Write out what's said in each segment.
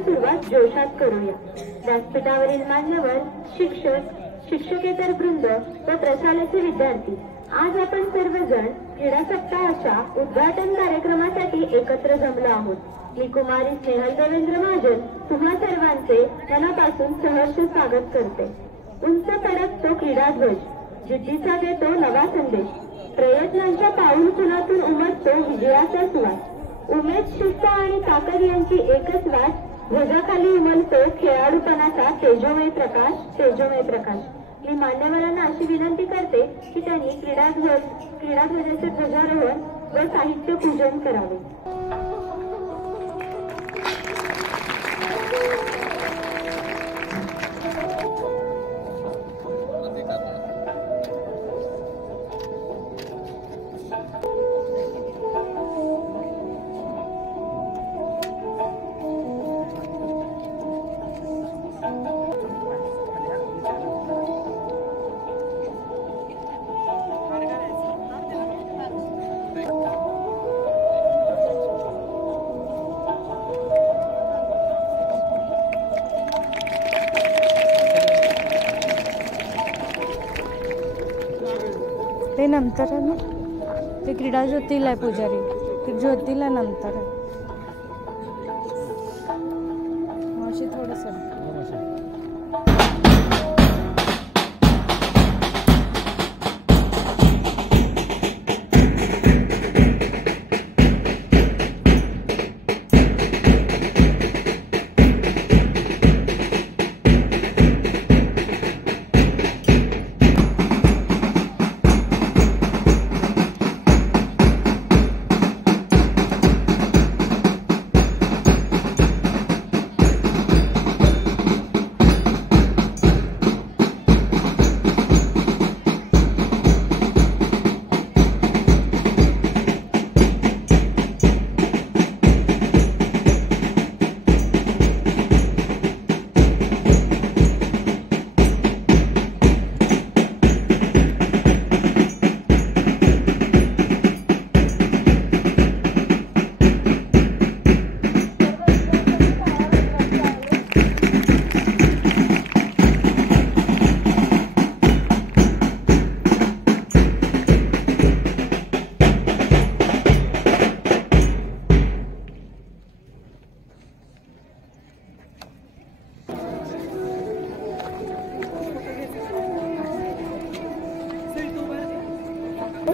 सुरुवात जोशात करूया। व्यासपीठावरील मान्यवर, शिक्षक, शिक्षकेतर वृंद व प्रशालेचे विद्यार्थी, आज आपण सर्वजण क्रीडा सप्ताहाच्या उद्घाटन कार्यक्रमासाठी एकत्र जमलो आहोत। मी कुमारी स्नेहल देवेंद्र महाजन तुम्हा सर्वांचे मनापासून सहर्ष स्वागत करते। उंच फडकतो क्रीडाध्वज, जिद्दीचा देतो नवा संदेश, प्रयत्नांच्या पाऊल फुलातून उमटतो विजयाचा सुवास, उमेद, शिस्त आणि ताकद यांची एकच वाट, ध्वजाखाली उमलतो खेळाडूपणाचा तेजोमय प्रकाश, तेजोमय प्रकाश। मी मान्यवरांना अशी विनंती करते की त्यांनी क्रीडाध्वजाचे ध्वजारोहण व साहित्य पूजन करावे। ते नंतर आहे ना, ते क्रीडा ज्योतीला आहे पुजारी, ते ज्योतीला नंतर आहे अशी थोडंसं।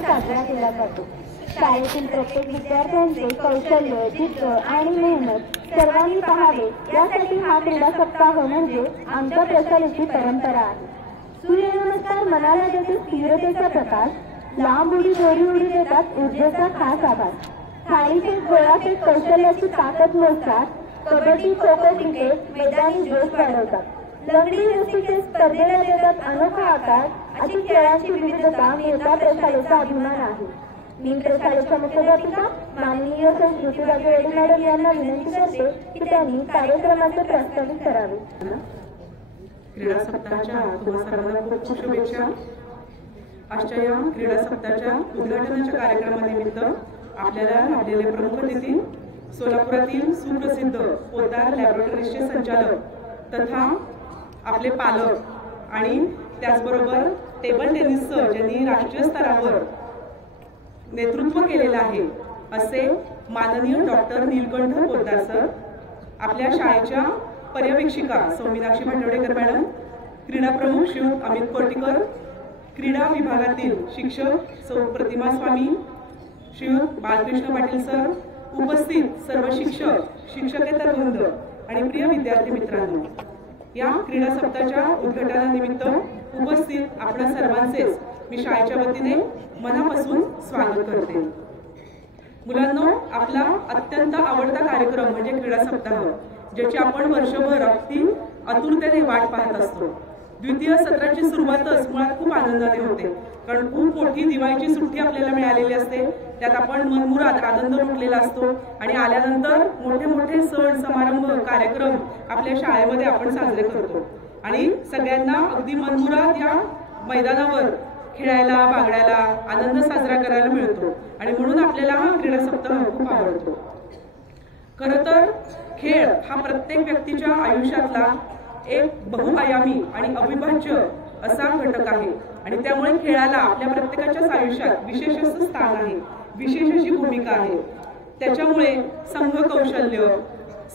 साजरा केला जातो। शाळेतील प्रत्येक विद्यार्थ्यांचे कौशल्य, जिद्द आणि मेहनत सर्वांनी पाहावे यासाठी हा क्रीडा सप्ताह म्हणजे आमच्या प्रशालेची परंपरा आहे। सूर्यनमस्कार मनाला देतो स्थिरतेचा प्रकाश, लांब उडी दोरी उडी देतात ऊर्जेचा खास आभास, थाळीचे गोळाफेक कौशल्याची ताकद मोजतात, कबड्डी, खो खो, क्रिकेट मैदानी जोश वाढवतात, लंगडी कुस्तीचे स्पर्धेला देतात अनोखा आकार, अशी खेळांची विविधता मोठ्या प्रशालेचा अभिमान आहे। मी प्रशालेच्या मुख्याध्यापिका माननीय संस्कृती राजेवाडी मॅडम यांना विनंती करते की त्यांनी कार्यक्रमाचे प्रास्ताविक करावे। क्रीडा सप्ताहाच्या तुम्हा सर्वांना खूप खूप शुभेच्छा। आजच्या या क्रीडा सप्ताहाच्या उद्घाटनाच्या कार्यक्रमानिमित्त आपल्याला लाभलेले प्रमुख अतिथी सोलापुरातील सुप्रसिद्ध पोद्दार लॅबोरेटरीजचे संचालक तथा आपले पालक आणि त्याचबरोबर टेबल टेनिसचं ज्यांनी राष्ट्रीय स्तरावर नेतृत्व केलेलं आहे असे माननीय डॉक्टर नीलकंठ पोद्दार सर, आपल्या शाळेच्या पर्यवेक्षिका सौ मीनाक्षी भाटवडेकर मॅडम, क्रीडा प्रमुख श्री अमित कोर्टीकर, क्रीडा विभागातील शिक्षक सौ प्रतिमा स्वामी, श्री बालकृष्ण पाटील सर, उपस्थित सर्व शिक्षक, शिक्षकेतर वृंद आणि प्रिय विद्यार्थी मित्रांनो, या क्रीडा सप्ताहाच्या उद्घाटनानिमित्त उपस्थित आपल्या सर्वांचेच मी शाळेच्या वतीने मनापासून स्वागत करते। मुलांनो, आपला अत्यंत आवडता कार्यक्रम म्हणजे क्रीडा सप्ताह। ज्याची आपण वर्षभर अगदी आतुरतेने वाट पाहत असतो. द्वितीय सत्राची सुरुवातच मुळात खूप आनंदाने होते, कारण खूप मोठी दिवाळीची सुट्टी आपल्याला मिळालेली असते. त्यात आपण मनमुराद आनंद लुटलेला असतो आणि आल्यानंतर मोठे मोठे सण समारंभ कार्यक्रम आपल्या शाळेमध्ये आपण साजरे करतो आणि सगळ्यांना अगदी मनमुराद या मैदानावर खेळायला बागडायला आनंद साजरा करायला मिळतो आणि म्हणून आपल्याला हा क्रीडा सप्ताह खूप आवडतो. खरं तर खेळ हा प्रत्येक व्यक्तीच्या आयुष्यातला एक बहुआयामी आणि अविभाज्य असा घटक आहे आणि त्यामुळे खेळाला आपल्या प्रत्येकाच्याच आयुष्यात विशेष असं स्थान आहे, विशेष अशी भूमिका आहे. त्याच्यामुळे संघ कौशल्य,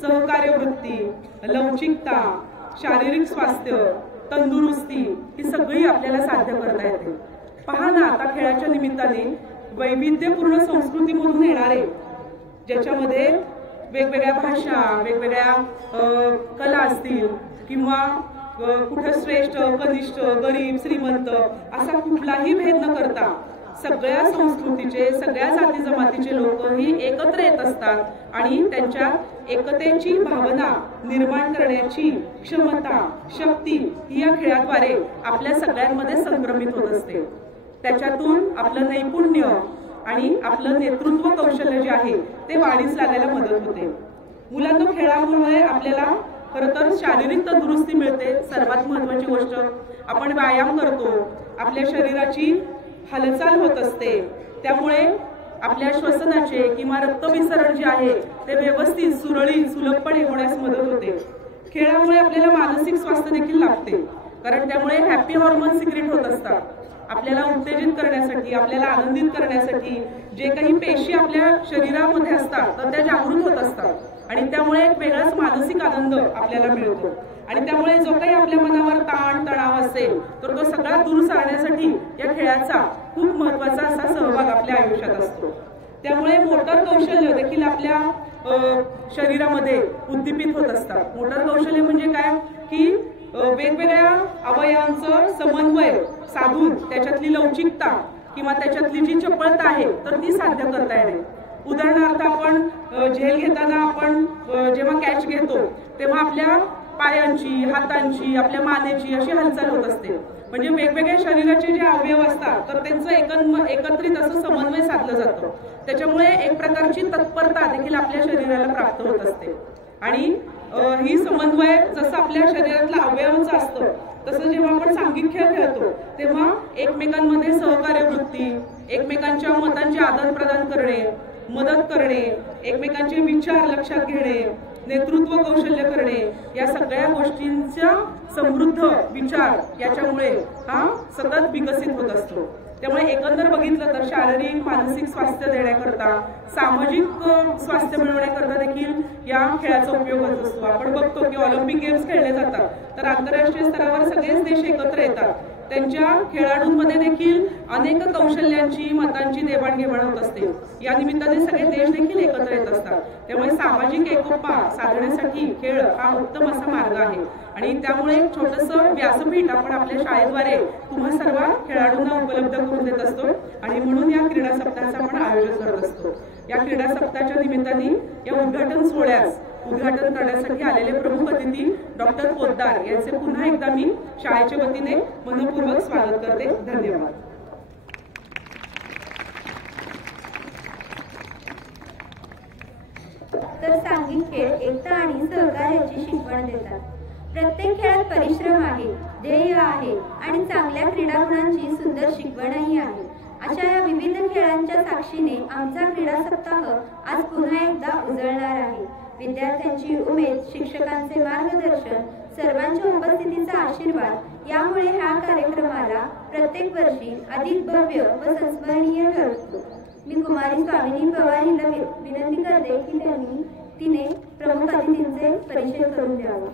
सहकार्य वृत्ती, लवचिकता, शारीरिक स्वास्थ्य, तंदुरुस्ती ही सगळी आपल्याला साध्य करता येते. पहा ना, आता खेळाच्या निमित्ताने वैविध्यपूर्ण संस्कृतीमधून येणारे, ज्याच्यामध्ये वेगवेगळ्या भाषा, वेगवेगळ्या कला असतील किंवा कुठे श्रेष्ठ कनिष्ठ गरीब श्रीमंत असा कुठलाही भेद न करता सगळ्या संस्कृतीचे सगळ्या जाती जमातीचे लोक ही एकत्र येत असतात आणि त्यांच्या एकतेची भावना निर्माण करण्याची क्षमता शक्ती ही या खेळाद्वारे आपल्या सगळ्यांमध्ये संक्रमित होत असते. त्याच्यातून आपलं नैपुण्य आणि आपलं नेतृत्व कौशल्य जे आहे ते वाढीस लागायला मदत होते. मुलांना खेळामुळे आपल्याला खरं तर शारीरिक तंदुरुस्ती मिळते. सर्वात महत्वाची गोष्ट, आपण व्यायाम करतो, आपल्या शरीराची हालचाल होत असते, त्यामुळे आपल्या श्वसनाचे किंवा रक्तविसरण जे आहे ते व्यवस्थित सुरळीत सुलभपणे होण्यास मदत होते. खेळामुळे आपल्याला मानसिक स्वास्थ्य देखील लाभते, कारण त्यामुळे हॅपी हॉर्मोन सिक्रेट होत असतात. आपल्याला उत्तेजित करण्यासाठी, आपल्याला आनंदित करण्यासाठी जे काही पेशी आपल्या शरीरामध्ये असतात तर त्या जागृत होत असतात आणि त्यामुळे एक वेगळाच मानसिक आनंद आपल्याला मिळतो आणि त्यामुळे जो काही आपल्या मनावर ताण तणाव असेल तर तो सगळा दूर सारण्यासाठी या खेळाचा खूप महत्वाचा असा सहभाग आपल्या आयुष्यात असतो. त्यामुळे मोटर कौशल्य देखील आपल्या शरीरामध्ये उद्दीपित होत असतात. मोटर कौशल्य म्हणजे काय की वेगवेगळ्या अवयवांचं समन्वय साधून त्याच्यातली लवचिकता किंवा त्याच्यातली जी चपळता आहे तर ती साध्य करता येणे. उदाहरणार्थ, आपण झेल घेताना आपण जेव्हा कॅच घेतो तेव्हा आपल्या पायांची, हातांची, आपल्या मानेची अशी हालचाल होत असते. म्हणजे वेगवेगळ्या शरीराचे जे अवयव असतात तर त्यांचं एकत्रित असं समन्वय साधलं जातं. त्याच्यामुळे एक प्रकारची तत्परता देखील आपल्या शरीराला प्राप्त होत असते आणि ही समन्वय जसं आपल्या शरीरातल्या अवयवांचं असतं तसं जेव्हा आपण सांघिक खेळ खेळतो तेव्हा एकमेकांमध्ये सहकार्य वृत्ती, एकमेकांच्या मतांचे आदान प्रदान करणे, मदत करणे, एकमेकांचे विचार लक्षात घेणे, नेतृत्व कौशल्य करणे, या सगळ्या गोष्टींचा समृद्ध विचार याच्यामुळे हा सतत विकसित होत असतो. त्यामुळे एकंदर बघितलं तर शारीरिक मानसिक स्वास्थ्य देण्याकरता, सामाजिक स्वास्थ्य मिळवण्याकरता देखील या खेळाचा उपयोग होत असतो. आपण बघतो की ऑलिम्पिक गेम्स खेळले जातात तर आंतरराष्ट्रीय स्तरावर सगळेच देश एकत्र येतात. त्यांच्या खेळाडूंमध्ये देखील अनेक कौशल्यांची मतांची देवाणघेवाण होत असते. या निमित्ताने सगळे देश देखील एकत्र येत असतात. त्यामुळे सामाजिक एकोपा साधण्यासाठी खेळ हा उत्तम असा मार्ग आहे आणि त्यामुळे एक छोटंसं व्यासपीठ आपण आपल्या शाळेद्वारे तुम्हा सर्व खेळाडूंना उपलब्ध करून देत असतो आणि म्हणून या क्रीडा सप्ताहाचं आपण आयोजन करत असतो. या क्रीडा सप्ताहाच्या निमित्ताने या उद्घाटन सोहळ्यास उद्घाटन करण्यासाठी आलेले प्रमुख अतिथी डॉक्टर पोद्दार यांचे पुन्हा एकदा मी शाळेच्या वतीने मनपूर्वक स्वागत करते. धन्यवाद. तर सांघिक खेळ एकता आणि सहकार्याची शिकवण देतात. प्रत्येक खेळात परिश्रम आहे, ध्येय आहे आणि चांगल्या क्रीडा गुणांची सुंदर शिकवणही आहे. अशा या विविध खेळांच्या साक्षीने आमचा क्रीडा सप्ताह आज पुन्हा एकदा उजळणार आहे. विद्यार्थ्यांची उमेद, शिक्षकांचे मार्गदर्शन, सर्वांच्या उपस्थितीचा आशीर्वाद यामुळे ह्या कार्यक्रमाला प्रत्येक वर्षी अधिक भव्य व संस्मरणीय ठरतो. मी कुमारी स्वामिनी पवार हिला विनंती करते की तिने प्रमुख अतिथींचे परिचय करून द्यावा.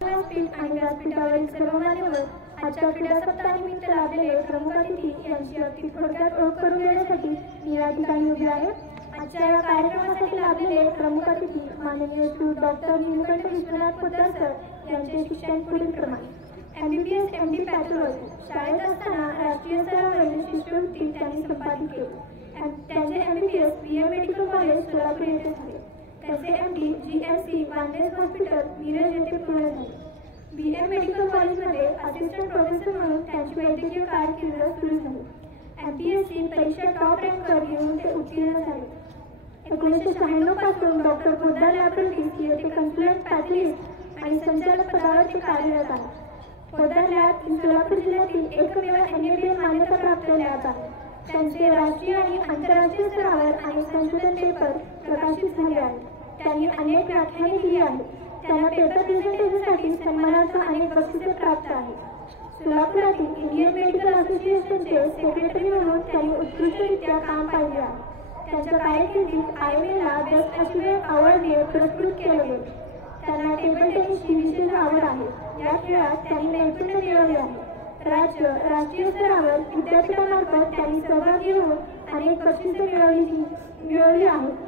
व्यासपीठ आणि व्यासपीठावरील सर्व मान्यवर आजच्या क्रीडा सप्ताहानिमित्त लाभलेले प्रमुख अतिथी यांची अगदी थोडक्यात ओळख करून देण्यासाठी मी या ठिकाणी उभी आहे. आजच्या या कार्यक्रमासाठी लाभलेले प्रमुख अतिथी माननीय श्री डॉक्टर नीलकंठ विश्वनाथ पोद्दार सर यांचे शिक्षण पुढील प्रमाणे. MBBS MD पॅथॉलॉजी शाळेत असताना राष्ट्रीय स्तरावरील शिष्यवृत्ती त्यांनी संपादित केली. त्यांचे MBBS BM medical college Solapur येथे झाले. त्यांचे MD GMC Vandre hospital Miraj येथे पूर्ण झाले. BM मेडिकल कॉलेजमध्ये असिस्टंट प्रोफेसर म्हणून त्यांची वैद्यकीय कारकीर्द सुरू झाली. MPSC परीक्षा टॉप रँकवर येऊन ते उत्तीर्ण झाले. 1996 पासून डॉक्टर पोद्दार लॅबोरेटरीज येथे कन्सल्टंट पॅथॉलॉजिस्ट आणि संचालक पदावर ते कार्यरत आहेत. पोद्दार लॅब ही सोलापूर जिल्ह्यातील एकमेव NABL मान्यताप्राप्त लॅब आहे. त्यांचे राष्ट्रीय आणि आंतरराष्ट्रीय स्तरावर अनेक संशोधन पेपर प्रकाशित झाले आहेत. त्यांनी अनेक व्याख्याने दिली आहेत. त्यांना पेपर प्रेझेंटेशनसाठी सन्मानार्थ अनेक बक्षिसे प्राप्त आहेत. सोलापुरातील इंडियन मेडिकल असोसिएशनचे सेक्रेटरी म्हणून त्यांनी उत्कृष्टरित्या काम पाहिले आहे. त्यांच्या कारकिर्दीत IMA बेस्ट अचिव्हर अवॉर्डने पुरस्कृत केले गेले. त्यांना टेबल टेनिसची विशेष आवड आहे. या खेळात त्यांनी नैपुण्य मिळवले आहे. राष्ट्रीय स्तरावर विद्यापीठामार्फत त्यांनी सहभागी होऊन अनेक बक्षिसे मिळवली आहेत.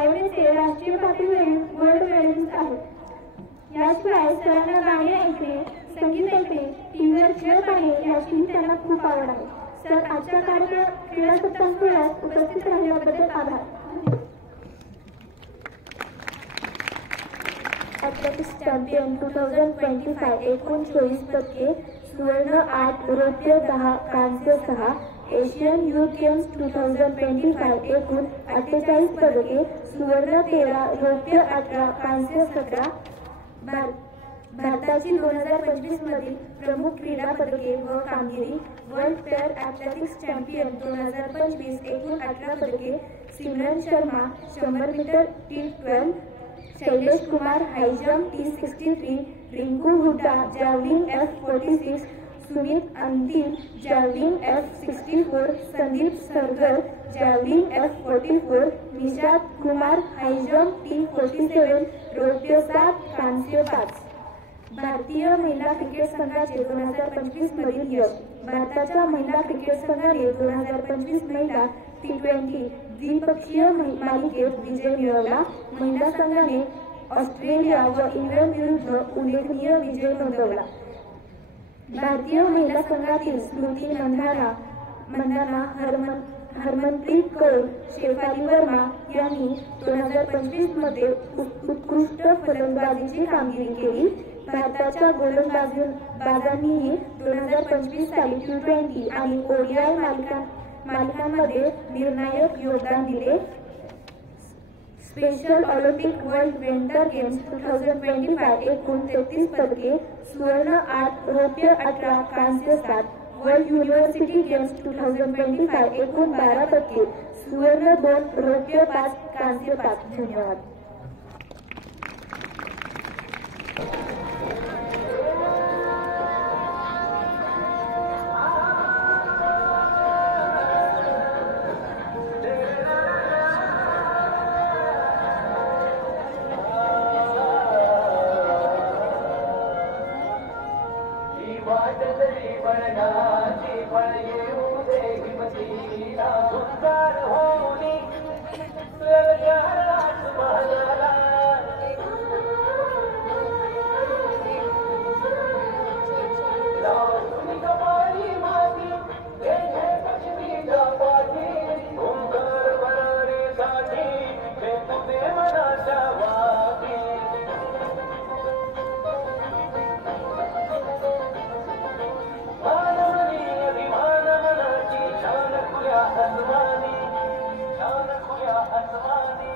IMAचे राष्ट्रीय पातळीवरील गोल्ड मेडलिस्ट आहेत. याशिवाय सरांना गाणे ऐकणे, संगीत ऐकणे, टीव्हीवर खेळ पाहणे याची त्यांना खूप आवड आहे. सर, आजच्या क्रीडा सप्ताह सोहळ्यात उपस्थित राहिल्याबद्दल आभार. ॲथलेटिक्स चॅम्पियन 2025 एकूण 24 पदके, सुवर्ण 8, रौप्य 10, कांस्य 6. एशियन युथ गेम्स 2025 एकूण 48 पदके, सुवर्ण 13, रौप्य 18, कांस्य 17. भारताची 2025 मधील प्रमुख क्रीडा पदके व कामगिरी. वर्ल्ड पेअर ॲथलेटिक्स चॅम्पियन 2025 एकूण 18 पदके, Simran Sharma 100 metre T12, Shailesh Kumar high jump T63, Rinku Hooda javelin F46, Sumit Antil javelin F64, Sandeep Sargar javelin F44, Nishad Kumar high jump T47, रौप्य 7, कांस्य 5. भारतीय महिला क्रिकेट संघाचे 2025 मधील यश. भारताच्या महिला क्रिकेट संघाने 2025 महिला T20 द्विपक्षीय मालिकेत विजय मिळवला. महिला संघाने ऑस्ट्रेलिया व इंग्लंड विरुद्ध उल्लेखनीय विजय नोंदवला. भारतीय महिला संघातील स्मृती मंधाना, हरमनप्रीत कौर, शेफाली वर्मा यांनी 2025 मध्ये उत्कृष्ट फलंदाजीची कामगिरी केली. भारताच्या गोलंदाजांनीही 2025 साली T20 आणि ODI मालिकांमध्ये निर्णायक योगदान दिले. Special Olympic world winter games 2025 एकूण 33 पदके, सुवर्ण 8, रौप्य 18, कांस्य 7. वर्ल्ड युनिव्हर्सिटी गेम्स 2025 एकूण 12 पदके, सुवर्ण 2, रौप्य 5, कांस्य 5. धन्यवाद. आसमानी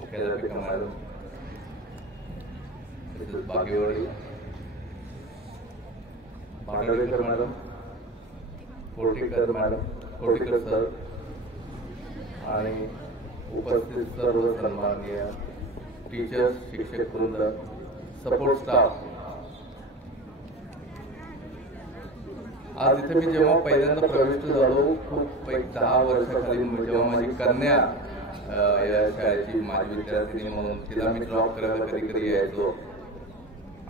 मुख्याध्यापिका madam, Mrs Bagewadi, Bhandarekar madam, Kotikar sir आणि उपस्थित सर्व सन्माननीय टीचर्स, शिक्षक वृंद, सपोर्ट स्टाफ. आज इथे मी जेव्हा पहिल्यांदा प्रविष्ट झालो, खूप 10 वर्षाखाली जेव्हा माझी कन्या या शाळेची माझी विद्यार्थिनी म्हणून तिला मी ड्रॉप करायला कधी कधी यायचो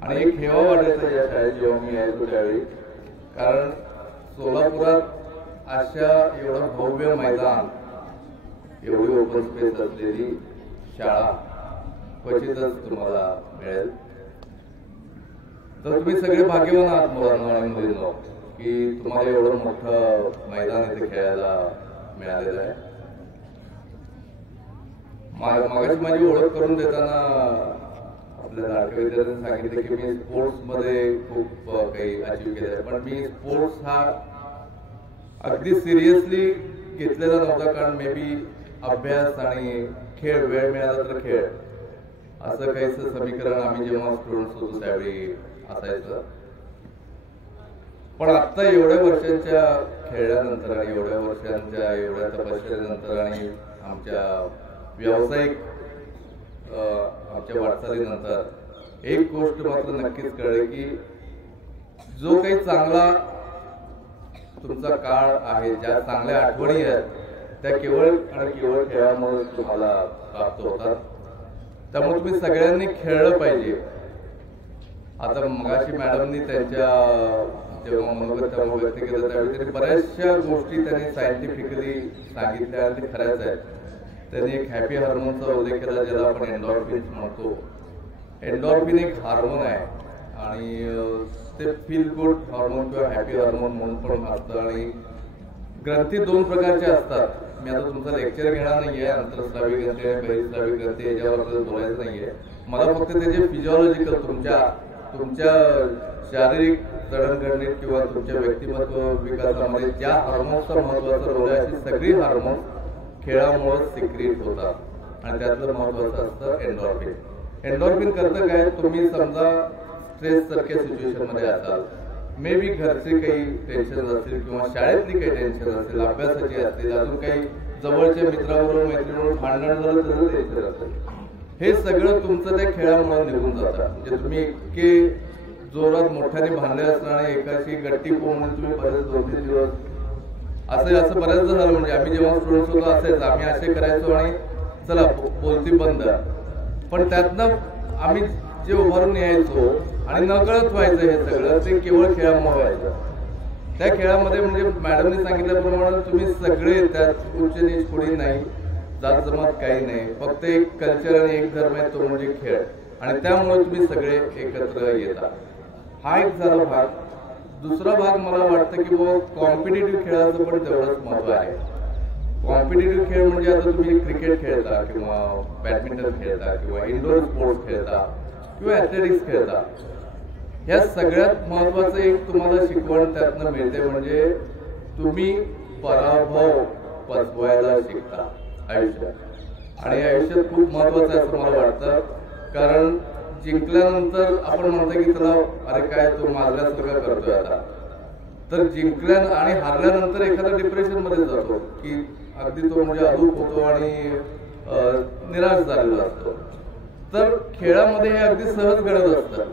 आणि एक हेवा वाटायचा या शाळेत जेव्हा मी यायचो त्यावेळी. कारण सोलापुरात अशा एवढं भव्य मैदान, एवढी ओपन स्पेस असलेली शाळा क्वचितच तुम्हाला मिळेल. तर तुम्ही सगळे भाग्यवान आहात मुलांना आणि मुलींनो की तुम्हाला एवढं मोठं मैदान इथे खेळायला मिळालेलं आहे. मागाशी माझी ओळख करून देताना आपल्या लाडक्या विद्यार्थ्यांनी सांगितलं की मी स्पोर्ट्स मध्ये खूप काही अचीव केलं आहे, पण मी स्पोर्ट्स हा अगदी सिरियसली घेतलेला नव्हता. कारण मे बी अभ्यास आणि खेळ, वेळ मिळाला तर खेळ, असं काहीच समीकरण आम्ही जेव्हा स्टुडंट्स होतो त्यावेळी असायचं. पण आता एवढ्या वर्षांच्या खेळल्यानंतर आणि एवढ्या तपश्चर्यानंतर आणि आमच्या व्यावसायिक आमच्या वाटचालीनंतर एक गोष्ट मात्र नक्कीच कळली की जो काही चांगला तुमचा काळ आहे, ज्या चांगल्या आठवणी आहेत, त्या केवळ आणि केवळ खेळामुळे तुम्हाला प्राप्त होतात. त्यामुळे तुम्ही सगळ्यांनी खेळलं पाहिजे. आता मगाशी मॅडमनी त्यांच्या जेव्हा मनोगत व्यक्त केलं त्यावेळी त्यांनी बऱ्याचशा गोष्टी त्यांनी सायंटिफिकली सांगितल्या आणि ते खऱ्याच आहेत. त्यांनी एक हॅपी हार्मोनचा उल्लेख केला ज्याला आपण एन्डॉर्फिन म्हणतो. एन्डॉर्फिन एक हार्मोन आहे आणि ते फील गुड हार्मोन किंवा हॅपी हार्मोन म्हणून पण असतं. आणि ग्रंथी 2 प्रकारचे असतात. मी आता तुमचं लेक्चर घेणार नाहीये, अंतरस्रावी ग्रंथी आणि बहिर्स्रावी ग्रंथी याच्यावर बोलायचं नाहीये. मला फक्त त्याचे फिजिओलॉजिकल तुमच्या शारीरिक जडणघडणीत किंवा तुमच्या व्यक्तिमत्व विकासामध्ये ज्या हार्मोन्सचा महत्वाचा रोल आहे, अशी सगळी हार्मोन्स खेळामुळे सिक्रिएट होतात आणि त्यातलं महत्वाचं असतं एन्डॉर्फिन. एन्डॉर्फिन करतं काय, तुम्ही समजा स्ट्रेस सारख्या सिच्युएशन मध्ये असाल, मे बी घरचे काही टेन्शन असतील किंवा शाळेतली काही टेन्शन असेल, अभ्यासाची असतील, अजून काही जवळच्या मित्राबरोबर मैत्रिणीबरोबर भांडण झालं तर टेन्शन असेल, हे सगळं तुमचं त्या खेळामुळे निघून जातं. म्हणजे तुम्ही इतके जोरात मोठ्याने भांडले असणार आणि एकाशी गट्टी म्हणून तुम्ही बरेच 2-3 दिवस असं बऱ्याचदा झालं. म्हणजे आम्ही जेव्हा स्टुडंट्स होतो असायचं, आम्ही असे करायचो आणि चला बोलती बंद, पण त्यातनं आम्ही जे उभारून यायचो आणि नकळत व्हायचं हे सगळं, ते केवळ खेळामुळे व्हायचं. त्या खेळामध्ये म्हणजे मॅडमने सांगितल्याप्रमाणे तुम्ही सगळे त्यात उच्च नीच कोणी नाही, जात जमात काही नाही, फक्त एक कल्चर आणि एक धर्म आहे, तो म्हणजे खेळ. आणि त्यामुळे तुम्ही सगळे एकत्र येता. हा एक झाला भाग. दुसरा भाग मला वाटतं की कॉम्पिटिटिव्ह खेळाचं पण तेवढंच महत्व आहे. कॉम्पिटिटिव्ह खेळ म्हणजे आता तुम्ही क्रिकेट खेळता किंवा बॅडमिंटन खेळता किंवा इंडोर स्पोर्ट्स खेळता किंवा ऍथलेटिक्स खेळता, ह्या सगळ्यात महत्वाचं एक तुम्हाला शिकवण त्यातनं मिळते, म्हणजे तुम्ही पराभव पचवायला शिकता आयुष्यात. आणि आयुष्यात खूप महत्वाचं आहे असं मला वाटतं. कारण जिंकल्यानंतर आपण म्हणतो की चला अरे काय तो मारल्यासारखा करतोय आता, तर जिंकल्या आणि हारल्यानंतर एखादा डिप्रेशन मध्ये जातो की अगदी तो म्हणजे अदूक होतो आणि निराश झालेला असतो. तर खेळामध्ये हे अगदी सहज घडत असतं.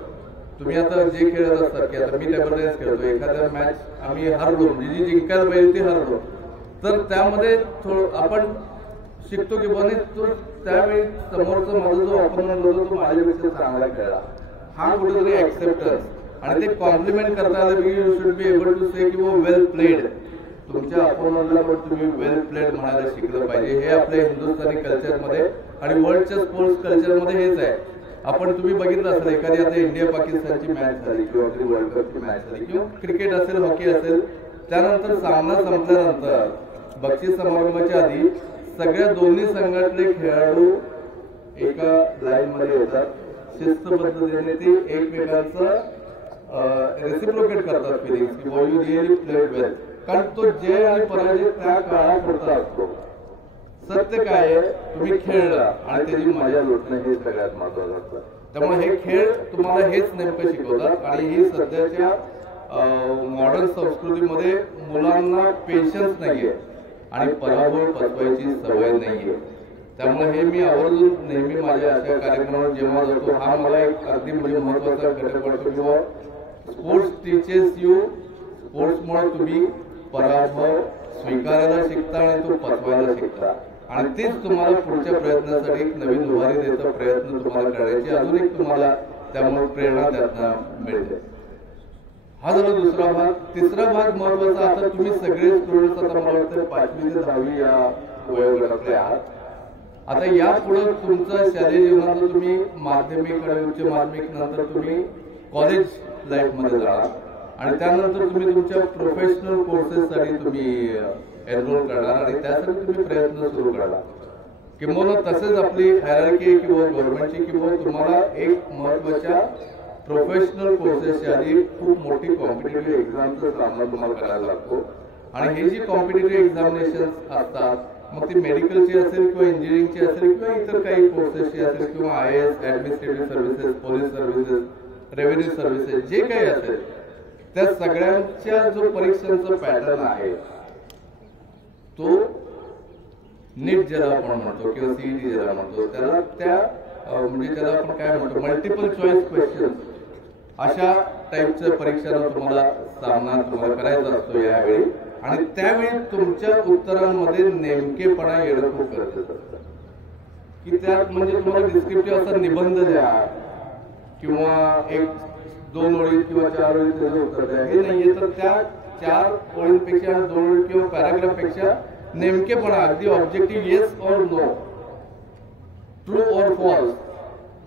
तुम्ही आता जे खेळत असतात की आता मी टेबल टेनिस खेळतो, एखाद्या मॅच आम्ही हारलो, म्हणजे जी जिंकायला पाहिजे ती हारलो, तर त्यामध्ये आपण शिकतो की बने तो त्यावेळी समोरचा माझा जो अपोनंट होतो तो माझ्यापेक्षा चांगला खेळला. हा कुठेतरी ऍक्सेप्टन्स आणि ते कॉम्प्लिमेंट करता आलं की you should be able to say की वो वेल प्लेड. तुमच्या अपोनंटला पण तुम्ही वेल प्लेड म्हणायला शिकलं पाहिजे. हे आपल्या हिंदुस्थानी कल्चरमध्ये आणि वर्ल्डच्या स्पोर्ट्स कल्चरमध्ये हेच आहे. आपण तुम्ही बघितलं असेल एखादी आता इंडिया पाकिस्तानची मॅच झाली किंवा वर्ल्ड कपची मॅच झाली किंवा क्रिकेट असेल, हॉकी असेल, त्यानंतर सामना संपल्यानंतर बक्षीस समारंभाच्या आधी सगळ्या दोन्ही संघातले खेळाडू एका लाईन मध्ये येतात, शिस्तबद्धतेने ते एकमेकांचं रेसिप्रोकेट करतात फिलिंग्स की यू रिअली प्लेड वेल. कारण तो जय आणि पराजय त्या काळापुरता असतो. सत्य काय आहे, तुम्ही खेळला आणि त्याची मजा लुटणं हे सगळ्यात महत्वाचं असतं. त्यामुळे हे खेळ तुम्हाला हेच नेमकं शिकवतात. आणि ही सध्याच्या मॉडर्न संस्कृतीमध्ये मुलांना पेशन्स नाहीये आणि पराभव पचवायची सवय नाहीये. त्यामुळे हे मी आवर्जून नेहमी माझ्या अशा कार्यक्रमावर जेव्हा जातो, हा मला एक अगदी म्हणजे महत्वाचा घटक वाटतो किंवा स्पोर्ट्स टीचेस यू, स्पोर्ट्समुळे तुम्ही पराभव स्वीकारायला शिकता आणि तो पचवायला शिकता. आणि तेच तुम्हाला पुढच्या प्रयत्नासाठी एक नवीन उभारी देतं, प्रयत्न तुम्हाला करण्याची अजून एक तुम्हाला त्यामुळे प्रेरणा त्यातनं मिळते. हा झाला दुसरा भाग. तिसरा भाग महत्वाचा, आता तुम्ही सगळे स्टुडंट्स आता मला वाटतं 5वी ते 10वी या वयोगटातले आहात. आता यापुढे तुमचं शालेय जीवनात तुम्ही माध्यमिक आणि उच्च माध्यमिक नंतर तुम्ही कॉलेज लाईफ मध्ये जाणार आणि त्यानंतर तुम्ही तुमच्या प्रोफेशनल कोर्सेससाठी तुम्ही एनरोल करणार आणि त्यासाठी तुम्ही प्रयत्न सुरू करणार. किंवा तसेच आपली हायरार्की किंवा गव्हर्नमेंटची किंवा तुम्हाला एक महत्वाच्या प्रोफेशनल कोर्सेसच्या आधी खूप मोठी कॉम्पिटेटिव्ह एक्झामचा सामना तुम्हाला करायला लागतो. आणि हे जी कॉम्पिटेटिव्ह एक्झामिनेशन असतात, मग ती मेडिकलची असेल किंवा इंजिनिअरिंगची असेल किंवा इतर काही कोर्सेसची असेल किंवा IAS, administrative services, police services, revenue services, जे काही असेल त्या सगळ्यांच्या जो परीक्षांचा पॅटर्न आहे तो नीट ज्याला आपण म्हणतो किंवा CET ज्याला म्हणतो, त्याला त्या म्हणजे त्याला आपण काय म्हणतो मल्टिपल चॉईस क्वेश्चन अशा टाईपच्या परीक्षांना तुम्हाला सामना करायचा असतो यावेळी. आणि त्यावेळी तुमच्या उत्तरांमध्ये नेमकेपणा येणं खूप गरजेचं असतं. की त्यात म्हणजे तुम्हाला डिस्क्रिप्टिव्ह असा निबंध द्या किंवा 1-2 ओळी किंवा 4 ओळी त्याचं उत्तर द्या, हे नाहीये. तर त्या 4 ओळींपेक्षा 2 ओळी किंवा पॅराग्राफ पेक्षा नेमकेपणा, अगदी objective yes or no, true or false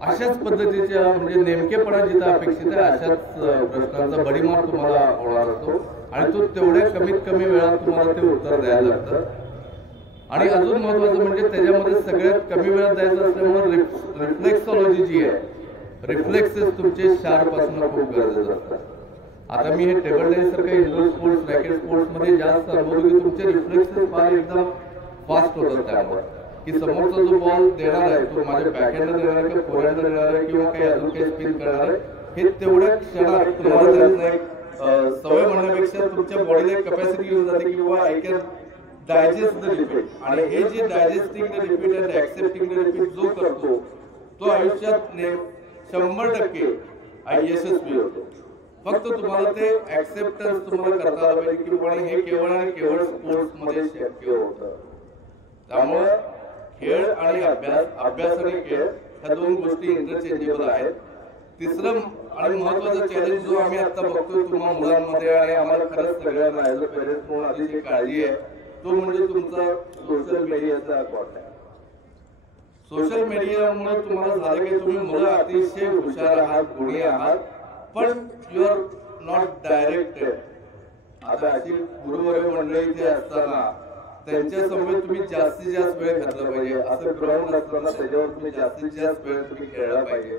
अशाच पद्धतीच्या म्हणजे नेमकेपणा जिथं अपेक्षित आहे अशाच प्रश्नांचा भडीमार तुम्हाला होणार असतो. आणि तो तेवढ्या कमीत कमी वेळात तुम्हाला ते उत्तर द्यायला लागतं. आणि अजून महत्वाचं म्हणजे त्याच्यामध्ये सगळ्यात कमी वेळात द्यायचं असल्यामुळे रिफ्लेक्सॉलॉजी जी आहे, रिफ्लेक्सेस तुमचे शार्प असणं खूप गरजेचं असतं. आता मी हे टेबल टेनिस सारख्या इंडोर स्पोर्ट्स, रॅकेट स्पोर्ट्स मध्ये जास्त अनुभव की तुमचे रिफ्लेक्सेस फार एकदम फास्ट होतात. त्यामुळे की समोरचा जो बॉल देणार आहे तो माझ्या बॅकहँड देणार आहे किंवा फोरहँड देणार आहे किंवा काही अजून काही स्पिन करणार आहे, हे तेवढ्या क्षणात तुम्हाला त्याचं एक सवय म्हणण्यापेक्षा तुमच्या बॉडीला एक कॅपॅसिटी येऊन जाते किंवा I can digest the repeat. आणि हे जे digesting the repeat and accepting the repeat जो करतो तो आयुष्यात 100% यशस्वी होतो. फक्त तुम्हाला ते ऍक्सेप्टन्स तुम्हाला करता आलं पाहिजे किंवा हे केवळ आणि केवळ स्पोर्ट्स मध्ये शक्य होतं. त्यामुळे खेळ आणि अभ्यास, अभ्यास आणि खेळ ह्या 2 गोष्टी इंटरचेंजेबल आहेत. तिसरं आणि महत्वाचा चॅलेंज जो आम्ही आता बघतोय तुम्हा मुलांमध्ये आणि आम्हाला खरंच सगळ्यांना ऍज अ पेरेंट्स म्हणून अतिशय काळजी आहे, तो म्हणजे तुमचा सोशल मीडियाचा कॉन्टॅक्ट. सोशल मीडियामुळे तुम्हाला झालं की तुम्ही मुलं अतिशय हुशार आहात, गुणी आहात, पण यू आर नॉट डायरेक्टेड. आता अशी गुरुवर्ग मंडळी इथे असताना त्यांच्या समोर तुम्ही जास्तीत जास्त वेळ घातला पाहिजे. असं ग्राउंड असताना त्याच्यावर तुम्ही जास्तीत जास्त वेळ तुम्ही खेळला पाहिजे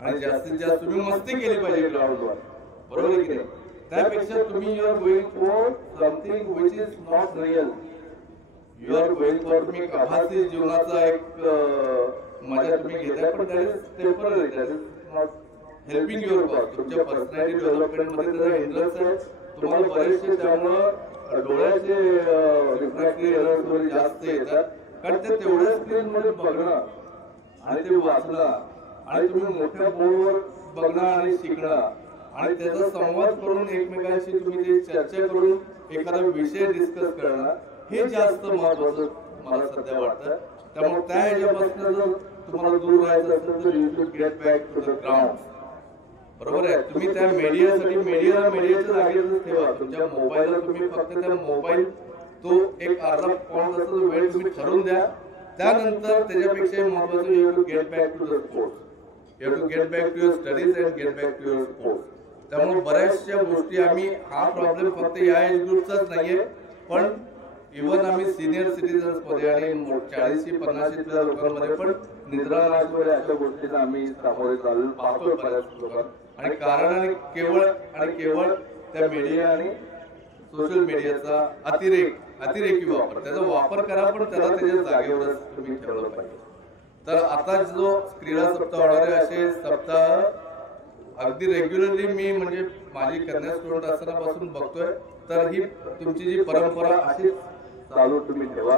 आणि जास्तीत जास्त तुम्ही मस्ती केली पाहिजे ग्राउंडवर, बरोबर आहे की नाही. त्यापेक्षा तुम्ही you are going for something which is not real, you are going for तुम्ही आभासी जीवनाचा एक मजा तुम्ही घेताय, पण that is temporary, that is not helping your cause. तुमच्या पर्सनॅलिटी डेव्हलपमेंट मध्ये त्याचा इंटरेस्ट आहे तुम्हाला बरेचसे, त्यामुळं डोळ्याचे रिफ्रॅक्टिव्ह एरर्स वगैरे जास्त येतात कारण ते तेवढ्या स्क्रीन मध्ये बघणं आणि ते वाचणं आणि तुम्ही मोठ्या बोर्डवर बघणं आणि शिकणं आणि त्याचा संवाद करून एकमेकांशी तुम्ही ते चर्चा करून एखादा विषय डिस्कस करणं हे जास्त महत्वाचं मला सध्या वाटतं. त्यामुळे त्या ह्याच्यापासून जर तुम्हाला दूर राहायचं असेल तर you should get back to the ground, बरोबर आहे. तुम्ही त्या मीडियासाठी मीडियाच्या जागेतच ठेवा. तुमच्या मोबाईलला तुम्ही फक्त त्या मोबाईल तो एक अर्धा पाऊण तासाचा वेळ तुम्ही ठरवून द्या. त्यानंतर त्याच्यापेक्षा महत्वाचं you to get back to the sports, you to get back to your studies and get back to your sports. त्यामुळे बऱ्याचशा गोष्टी आम्ही हा प्रॉब्लेम फक्त या एज ग्रुपचाच नाहीये, पण इव्हन आम्ही सिनियर सिटीजन्स मध्ये आणि 40-50 लोकांमध्ये पण निद्रानाश वगैरे अशा गोष्टींना आम्ही सामोरे चालू पाहतोय बऱ्याच लोकांना. आणि कारण आणि केवळ त्या मीडिया आणि सोशल मीडियाचा अतिरेकी वापर, त्याचा वापर करा पण त्याला त्याच्या जागेवरच तुम्ही ठेवलं पाहिजे. तर आता जो क्रीडा सप्ताह होणार आहे, असे सप्ताह अगदी रेग्युलरली मी म्हणजे माझी कन्या स्टुडंट असतानापासून बघतोय. तर ही तुमची जी परंपरा अशी चालू तुम्ही ठेवा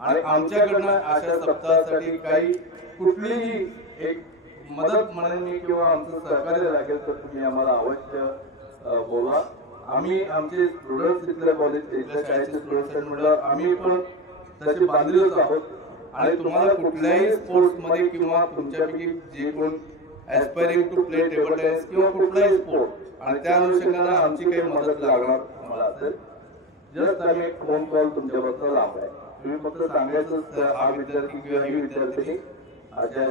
आणि आमच्याकडनं अशा सप्ताहासाठी काही कुठलीही एक मदत म्हणून मी किंवा आमचं सहकार्य लागेल तर तुम्ही आम्हाला अवश्य बोला. आम्ही आमचे स्टुडंट्स इथल्या कॉलेज इथल्या शाळेचे स्टुडंट्स म्हटलं आम्ही पण तसे बांधलेच आहोत आणि तुम्हाला कुठल्याही स्पोर्ट्स मध्ये किंवा तुमच्यापैकी जे कोण ऍस्पायरिंग टू प्ले टेबल टेनिस किंवा कुठलाही स्पोर्ट आणि त्या अनुषंगाने आमची काही मदत लागणार तुम्हाला असेल, जस्ट आम्ही एक फोन कॉल तुमच्याबद्दल लांब आहे. तुम्ही फक्त सांगायचं हा विद्यार्थी किंवा ही विद्यार्थी अशा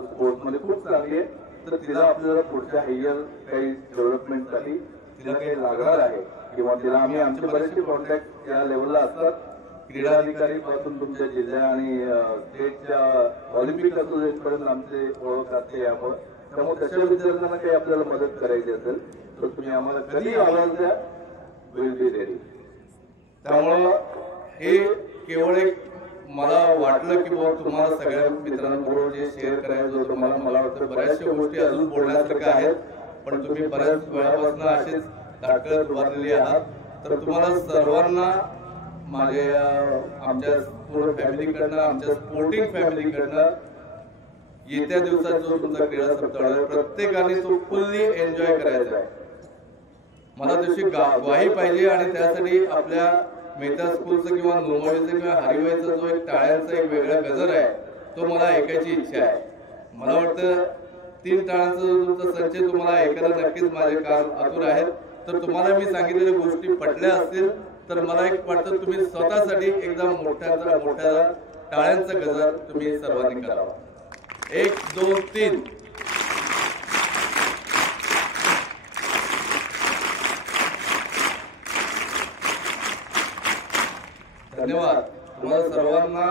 स्पोर्ट्स मध्ये खूप चांगली आहे, तर तिला आपल्याला पुढच्या हायर काही डेव्हलपमेंटसाठी तिला काही लागणार आहे किंवा तिला आम्ही आमचे बरेचसे कॉन्टॅक्ट या लेवलला असतात. क्रीडा अधिकारी पासून तुमच्या जिल्हा आणि स्टेटच्या ऑलिम्पिक असोसिएशनपर्यंत आमचे ओळख असते यामुळे. त्यामुळे तशा विद्यार्थ्यांना काही आपल्याला मदत करायची असेल तर तुम्ही आम्हाला कधी आवाज द्या, विल बी रेडी. त्यामुळं हे केवळ एक मला वाटलं की बाबा तुम्हाला सगळ्या मित्रांबरोबर जे शेअर करायचं होतं, मला वाटतं बऱ्याचशा गोष्टी अजून बोलण्यासारख्या आहेत, पण तुम्ही बऱ्याच वेळापासून असेच ताकद वाढलेली आहात. तर तुम्हाला सर्वांना माझ्या आमच्या पूर्ण फॅमिलीकडनं, आमच्या स्पोर्टिंग फॅमिलीकडनं येत्या दिवसात जो तुमचा क्रीडा सप्ताह आहे प्रत्येकाने तो फुल्ली एन्जॉय करायचा आहे. मला तशी ग्वाही पाहिजे आणि त्यासाठी आपल्या मेहता स्कूलचं किंवा नोमावीचं किंवा हरिवाईचा जो एक टाळ्यांचा एक वेगळा गजर आहे तो मला ऐकायची इच्छा आहे. मला वाटतं 3 टाळ्यांचा जो तुमचा संच तुम्हाला ऐकायला नक्कीच माझे कान आतुर आहेत. तर तुम्हाला मी सांगितलेल्या गोष्टी पटल्या असतील तर मला एक वाटतं तुम्ही स्वतःसाठी एकदम मोठ्या टाळ्यांचा गजर तुम्ही सर्वांनी करावा. 1 2 3. धन्यवाद. तुम्हाला सर्वांना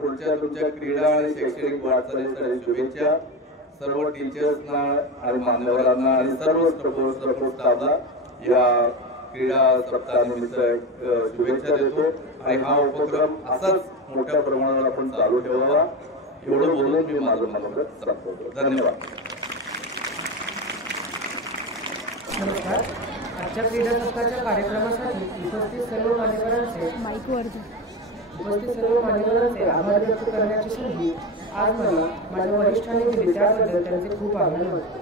पुढच्या तुमच्या क्रीडा आणि शैक्षणिक वाटचालीसाठी शुभेच्छा. सर्व टीचर्सना आणि मान्यवरांना आणि सर्व सपोर्ट स्टाफला या क्रीडा सप्ताहानिमित्त शुभेच्छा देतो आणि हा उपक्रम असाच मोठ्या प्रमाणात आपण चालू ठेवावा एवढं बोलून मी माझं मनोगत संपवतो. धन्यवाद. नमस्कार. आजच्या क्रीडा सप्ताहाच्या कार्यक्रमासाठी उपस्थित सर्व मान्यवरांचे आभार व्यक्त करण्याची संधी आज मला माझ्या वरिष्ठांनी दिली, त्याबद्दल त्यांचे खूप आभार मानतो.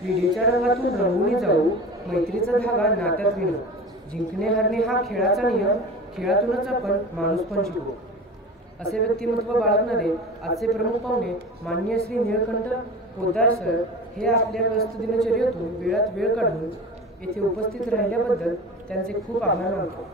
क्रीडेच्या रंगातून रंगून जाऊ, मैत्रीचा धागा नात्यात विणू. जिंकणे हरणे हा खेळाचा नियम, खेळातूनच आपण माणूस पण शिकू. असे व्यक्तिमत्व बाळगणारे आजचे प्रमुख पाहुणे माननीय श्री निळकंठ पोद्दार सर हे आपल्या व्यस्त दिनचर्येतून वेळात वेळ काढून येथे उपस्थित राहिल्याबद्दल त्यांचे खूप आभार मानतो.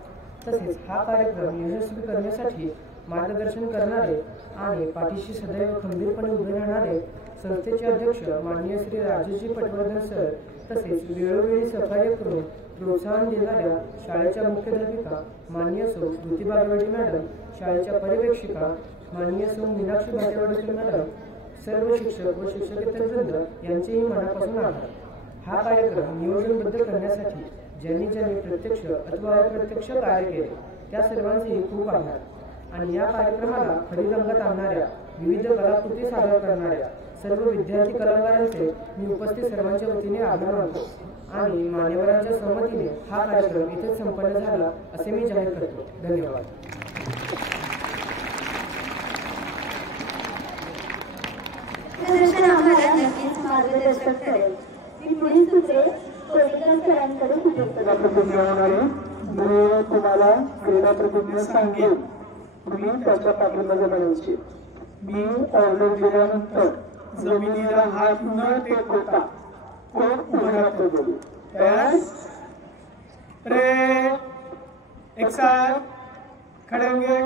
तसेच हा कार्यक्रम यशस्वी करण्यासाठी मार्गदर्शन करणारे आणि पाठीशी सदैव खंबीरपणे उभे राहणारे संस्थेचे अध्यक्ष माननीय श्री राजेशजी पटवर्धन सर, तसेच वेळोवेळी सहकार्य करून प्रोत्साहन देणाऱ्या शाळेच्या मुख्याध्यापिका माननीय सौ स्मृती बागेवाडी मॅडम, शाळेच्या पर्यवेक्षिका माननीय सौ मीनाक्षी बागेवाडी मॅडम, सर्व शिक्षक व शिक्षकेतर वृंद यांचेही मनापासून आभार. हा कार्यक्रम नियोजनबद्ध करण्यासाठी ज्यांनी प्रत्यक्ष अथवा अप्रत्यक्ष कार्य केले त्या सर्वांचेही खूप आभार. आणि या कार्यक्रमाला खरी रंगत आणणाऱ्या, विविध कलाकृती सादर करणाऱ्या सर्व विद्यार्थी कलाकारांचे मी उपस्थित सर्वांच्या वतीने आभार मानतो आणि मान्यवरांच्या संमतीने हा कार्यक्रम इथेच संपन्न झाला असे मी जाहीर करतो. धन्यवाद. आम्हाला नक्कीच मार्गदर्शन करेल. मी पुढील सूत्रे कोळीकर सरांकडे मी तुम्हाला क्रीडा प्रतिज्ञा सांगेन, तुम्ही त्याच्या पाठीमागे बनायची. मी ऑर्डर दिल्यानंतर जमिनीला हात न टेकवता कोण उभं राहतो बोलू. तयार? रे एक्सार खडंगे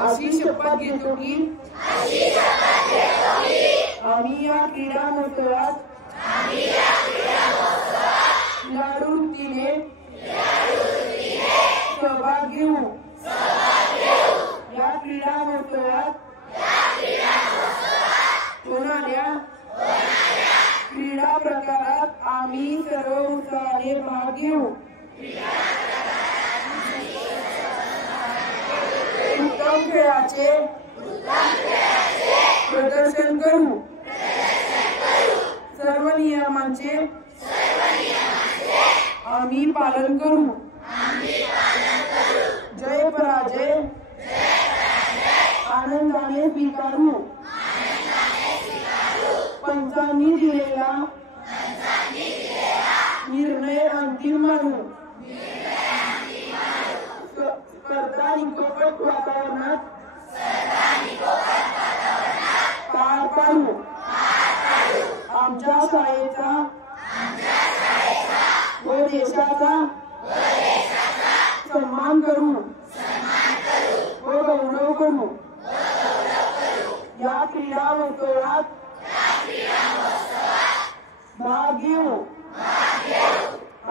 अशी शपथ घेतो की आम्ही या क्रीडा महोत्सवात लाडूतीने सहभाग घेऊ. या क्रीडा महोत्सवात होणाऱ्या क्रीडा प्रकारात आम्ही सर्व उत्साहाने भाग घेऊ. उत्तम खेळाचे प्रदर्शन करू. सर्व नियमांचे आम्ही पालन करू. जय पराजय आनंदाने स्वीकारू. पंचांनी दिलेला निर्णय अंतिम मानू. स्पर्धा निकोपट वातावरणात पार पाडू. आमच्या शाळेचा व देशाचा सन्मान करू व गौरव करू. या क्रीडा महोत्सवात भाग घेऊ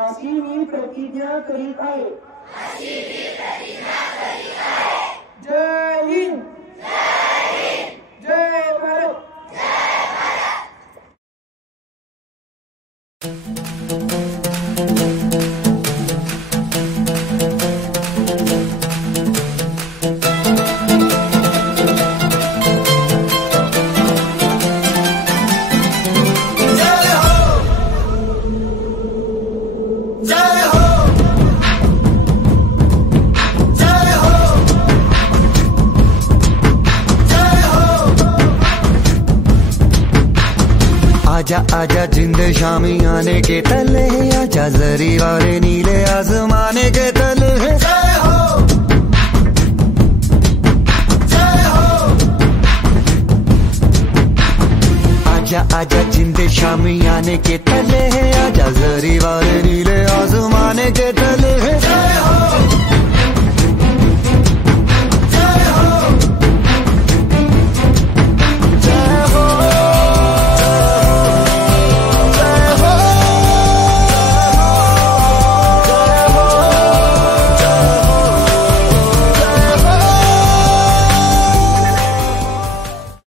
अशी मी प्रतिज्ञा करीत आहे. जय हिंद. जय भारत. आजा आजा जिंद शामी आने के तले, आजा जरी वाले नीले आसमाने के तले. जय हो जय हो. आजा आजा जिंद शामी आने के तले, आजा जरी वाले नीले आसमाने के तले.